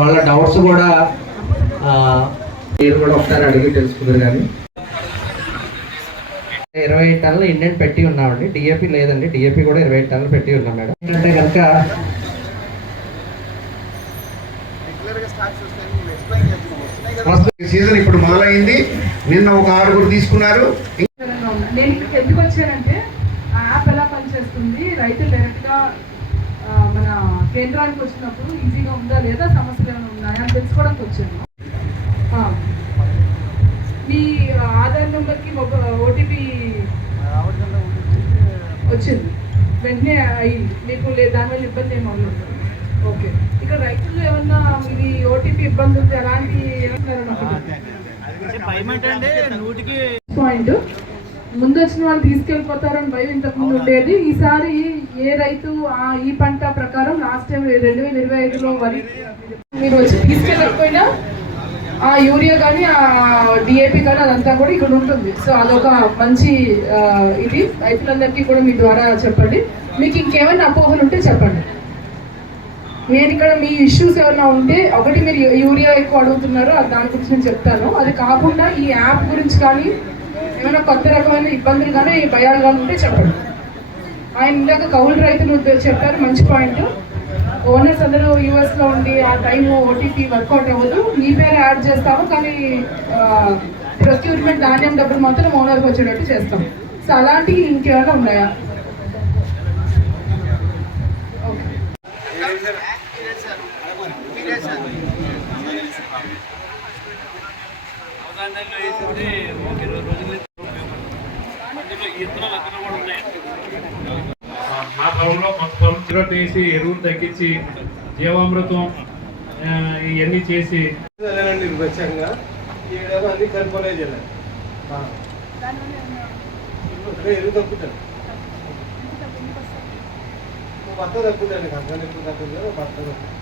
వాళ్ళ డౌట్స్ కూడా మీరు కూడా ఒకసారి అడిగి తెలుసుకుందరు. కానీ 25 టన్నులు ఇండియన్ పెట్టి ఉన్నామండి. డిఏపి లేదండి, డిఏపి కూడా 25 టన్నులు పెట్టి ఉన్నాం మేడం. ఏంటంటే కనుక సీజన్ ఇప్పుడు మొదలైంది. నిన్న ఒక 6 తీసుకున్నారు. నేను ఇక్కడికి ఎందుకు వచ్చానంటే ఆ యాప్ ఎలా పనిచేస్తుంది, రైతులు డైరెక్ట్గా మన కేంద్రానికి వచ్చినప్పుడు ఈజీగా ఉందా లేదా, సమస్యలు ఏమైనా ఉన్నాయా అని తెలుసుకోవడానికి వచ్చాను. మీ ఆధార్ నెంబర్కి ఓటీపీ వచ్చింది, వెంటనే అయింది మీకు, దానివల్ల ఇబ్బంది ఏమి అవ్వలేదు. ఓకే, ఇక్కడ రైతులు ఏమన్నా ఇది ఓటీపీ ఇబ్బంది ఉంది అలాంటి పాయింట్ ముందు వచ్చిన వాళ్ళు తీసుకెళ్ళిపోతారని భయం ఇంతకుముందు ఉండేది. ఈసారి ఏ రైతు ఈ పంట ప్రకారం లాస్ట్ టైం 2025లో వరి మీరు వచ్చి తీసుకెళ్ళకపోయినా ఆ యూరియా కానీ ఆ డిఏపి కానీ అదంతా కూడా ఇక్కడ ఉంటుంది. సో అదొక మంచి ఇది రైతులందరికీ కూడా మీ ద్వారా చెప్పండి. మీకు ఇంకేమైనా అపోహలు ఉంటే చెప్పండి. నేను ఇక్కడ మీ ఇష్యూస్ ఏమైనా ఉంటే, ఒకటి మీరు యూరియా ఎక్కువ అడుగుతున్నారు, దాని గురించి నేను చెప్తాను. అది కాకుండా ఈ యాప్ గురించి కానీ ఏమైనా కొత్త రకమైన ఇబ్బందులు కానీ భయాలు కానీ ఉంటే చెప్పండి. ఆయన ఇందాక కౌలు రైతులు చెప్పారు, మంచి పాయింట్. ఓనర్స్ అందరూ యూఎస్లో ఉండి ఆ టైం ఓటీపీ వర్కౌట్ అవ్వదు, మీ పేరు యాడ్ చేస్తాము కానీ ప్రొక్యూర్మెంట్ ధాన్యం డబ్బులు మాత్రం ఓనర్కి వచ్చేటట్టు చేస్తాం. సో అలాంటివి ఇంకేమైనా ఉన్నాయా? మా పొలంలో కొత్త వేసి ఎరువులు తగ్గించి జీవామృతం ఇవన్నీ చేసి వచ్చాక అన్ని కనుకోలేదు ఎరువు తగ్గుతాను, భర్త తగ్గుతాండి, కంపెనీ ఎప్పుడు తగ్గుతుంది, భర్త తగ్గుతుంది.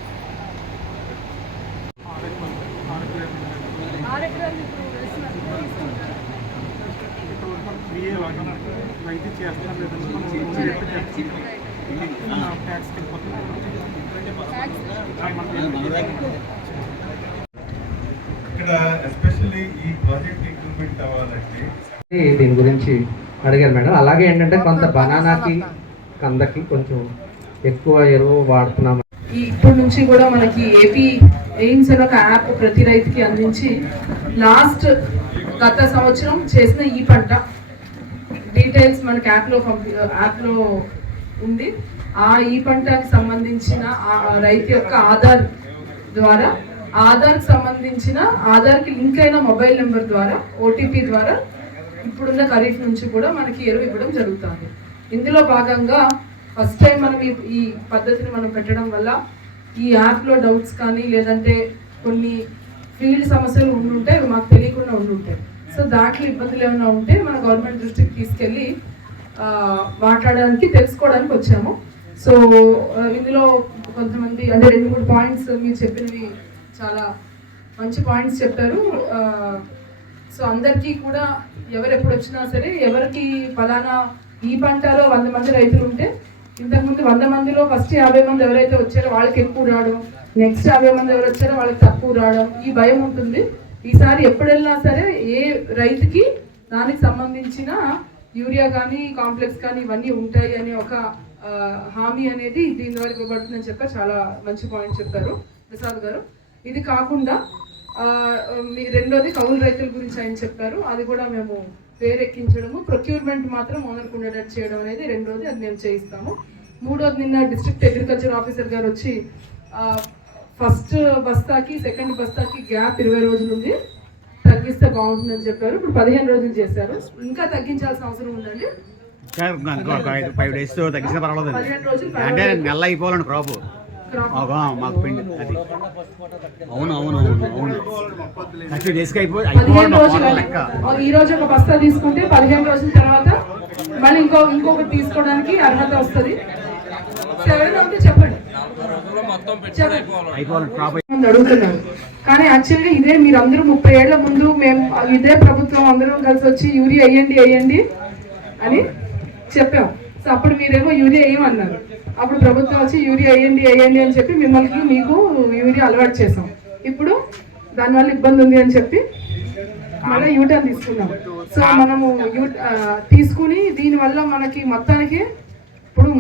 దీని గురించి అడిగారు మేడం. అలాగే ఏంటంటే కొంత బనానాకి కందకి కొంచెం ఎక్కువ ఎరువు వాడుతున్నాము. ఇప్పటి నుంచి కూడా మనకి ఏపీ ఎయిమ్స్ అనే ఒక యాప్ ప్రతి రైతుకి అందించి గత సంవత్సరం చేసిన ఈ పంట డీటెయిల్స్ మనకి యాప్లో ఉంది. ఈ పంటకి సంబంధించిన రైతు యొక్క ఆధార్ ద్వారా, ఆధార్కి సంబంధించిన ఆధార్కి లింక్ అయిన మొబైల్ నెంబర్ ద్వారా, ఓటీపీ ద్వారా ఇప్పుడున్న ఖరీఫ్ నుంచి కూడా మనకి ఎరువు ఇవ్వడం జరుగుతుంది. ఇందులో భాగంగా ఫస్ట్ టైం మనం ఈ పద్ధతిని మనం పెట్టడం వల్ల ఈ యాప్లో డౌట్స్ కానీ లేదంటే కొన్ని ఫీల్డ్ సమస్యలు ఉండుంటాయి, మాకు తెలియకుండా ఉండుంటాయి. సో దాంట్లో ఇబ్బందులు ఏమైనా ఉంటే మన గవర్నమెంట్ దృష్టికి తీసుకెళ్ళి మాట్లాడడానికి, తెలుసుకోవడానికి వచ్చాము. సో ఇందులో కొంతమంది అంటే 2-3 పాయింట్స్ మీరు చెప్పినవి చాలా మంచి పాయింట్స్ చెప్పారు. సో అందరికీ కూడా ఎవరు ఎప్పుడు వచ్చినా సరే, ఎవరికి ఫలానా ఈ పంటలో 100 మంది రైతులు ఉంటే ఇంతకుముందు 100 మందిలో ఫస్ట్ 50 మంది ఎవరైతే వచ్చారో వాళ్ళకి ఎక్కువ రావడం, నెక్స్ట్ 50 మంది ఎవరు వచ్చారో వాళ్ళకి తక్కువ రావడం, ఈ భయం ఉంటుంది. ఈసారి ఎప్పుడు వెళ్ళినా సరే ఏ రైతుకి దానికి సంబంధించిన యూరియా కానీ కాంప్లెక్స్ కానీ ఇవన్నీ ఉంటాయి అని ఒక హామీ అనేది దీని ద్వారా ఇవ్వబడుతుందని చెప్పారు. చాలా మంచి పాయింట్ చెప్పారు ప్రసాద్ గారు. ఇది కాకుండా రెండోది కౌలు రైతుల గురించి ఆయన చెప్పారు. అది కూడా మేము పేరెక్కించడము, ప్రొక్యూర్మెంట్ మాత్రం ఓనర్కు ఉండేటట్టు చేయడం అనేది రెండోది, అది మేము చేయిస్తాము. మూడోది నిన్న డిస్ట్రిక్ట్ అగ్రికల్చర్ ఆఫీసర్ గారు వచ్చి ఫస్ట్ బస్తాకి సెకండ్ బస్తాకి గ్యాప్ 20 రోజులు ఉంది, తగ్గిస్తే బాగుంటుందని చెప్పారు. ఇప్పుడు 15 రోజులు చేశారు, ఇంకా తగ్గించాల్సిన అవసరం ఉందండి. 5 days తగ్గించిన పర్వాలేదు, 15 రోజులు అంటే నెల అయిపోవాలండి క్రాప్ మాకు పిండి అది. అవును 30 days అయిపోయి 15 రోజులు. ఈ రోజు ఒక బస్తా తీసుకుంటే 15 రోజుల తర్వాత మళ్ళీ ఇంకొకటి తీసుకోవడానికి అర్హత వస్తుంది. ఎవరైనా ఉంటే చెప్పండి, అడుగుతున్నాను. కానీ యాక్చువల్గా ఇదే మీరు అందరూ 30 ఏళ్ల ముందు మేము ఇదే ప్రభుత్వం అందరం కలిసి వచ్చి యూరియా వేయండి అని చెప్పాం. సో అప్పుడు మీరేమో యూరియా వేయమన్నారు. అప్పుడు ప్రభుత్వం వచ్చి యూరియా వేయండి అని చెప్పి మిమ్మల్ని మీకు యూరియా అలవాటు చేసాం. ఇప్పుడు దానివల్ల ఇబ్బంది ఉంది అని చెప్పి మళ్ళీ యూటర్న్ తీసుకున్నాం. సో మనము తీసుకుని దీనివల్ల మనకి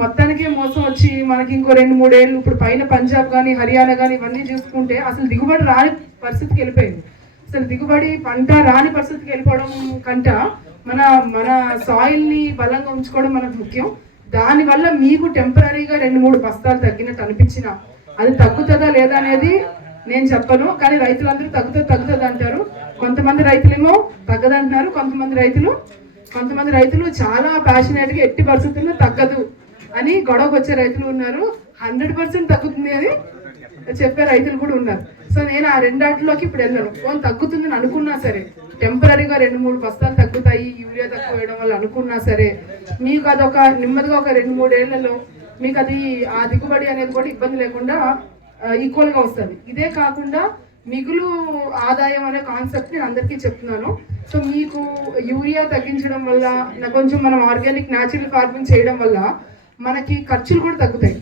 మొత్తానికే మోసం వచ్చి మనకి ఇంకో 2-3 ఏళ్ళు ఇప్పుడు పైన పంజాబ్ కానీ హర్యానా కానీ ఇవన్నీ చూసుకుంటే అసలు దిగుబడి రాని పరిస్థితికి వెళ్ళిపోయింది. అసలు దిగుబడి పంట రాని పరిస్థితికి వెళ్ళిపోవడం కంట మన సాయిల్ని బలంగా ఉంచుకోవడం మనకు ముఖ్యం. దానివల్ల మీకు టెంపరీగా 2-3 బస్తాలు తగ్గినట్టు అనిపించిన అది తగ్గుతుందా లేదా అనేది నేను చెప్పను. కానీ రైతులందరూ తగ్గుతుంది అంటారు. కొంతమంది రైతులేమో తగ్గదంటున్నారు. కొంతమంది రైతులు చాలా ప్యాషనేట్గా ఎట్టి పరిస్థితుల్లో తగ్గదు అని గొడవకు వచ్చే రైతులు ఉన్నారు. 100% తగ్గుతుంది అని చెప్పే రైతులు కూడా ఉన్నారు. సో నేను ఆ రెండాటిలోకి ఇప్పుడు వెళ్ళను. ఫోన్ తగ్గుతుందని అనుకున్నా సరే, టెంపరీగా 2-3 బస్తాలు తగ్గుతాయి యూరియా తక్కువ వేయడం వల్ల అనుకున్నా సరే, మీకు అదొక నెమ్మదిగా ఒక 2-3 ఏళ్లలో మీకు అది ఆ దిగుబడి అనేది కూడా ఇబ్బంది లేకుండా ఈక్వల్గా వస్తుంది. ఇదే కాకుండా మిగులు ఆదాయం అనే కాన్సెప్ట్ నేను అందరికీ చెప్తున్నాను. సో మీకు యూరియా తగ్గించడం వల్ల కొంచెం మనం ఆర్గానిక్ న్యాచురల్ ఫార్మింగ్ చేయడం వల్ల మనకి ఖర్చులు కూడా తగ్గుతాయి.